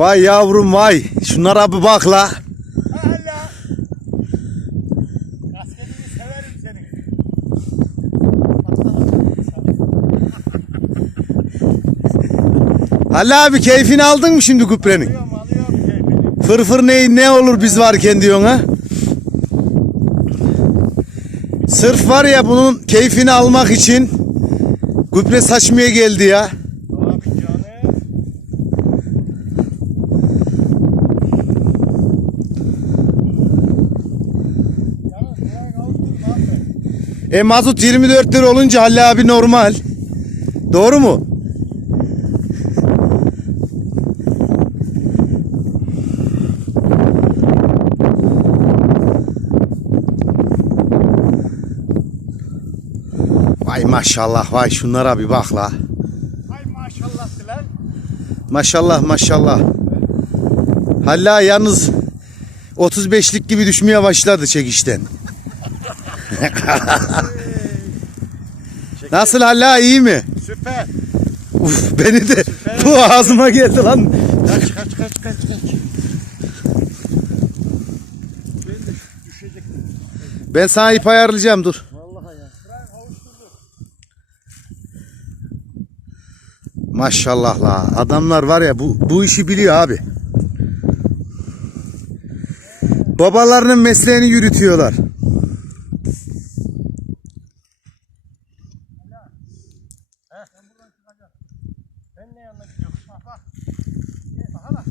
Vay yavrum vay. Şunlara bir bak la. Hala. Severim seni. Halil abi keyfini aldın mı şimdi güprenin? Alıyorum alıyorum keyfini. Fırfır ne, ne olur biz varken diyorsun ha? Sırf var ya bunun keyfini almak için gübre saçmaya geldi ya. Abi canım. Yalnız buraya kavuşturdum abi. E mazot 24 lira olunca Halil abi normal. Doğru mu? Vay maşallah vay şunlara bir bak la. Ay maşallah lan. Maşallah maşallah. Halla yalnız 35'lik gibi düşmeye başladı çekişten. Nasıl Halla iyi mi? Süper. Uf beni de bu ağzıma geldi lan. Kaç kaç kaç kaç kaç. Ben sana ip ayarlayacağım dur. Vallahi ya. Maşallah la. Adamlar var ya bu, bu işi biliyor abi. Babalarının mesleğini yürütüyorlar. Ben buradan çıkacağım. Ben ne yanına gidiyorum? Bak bak. Gel bak.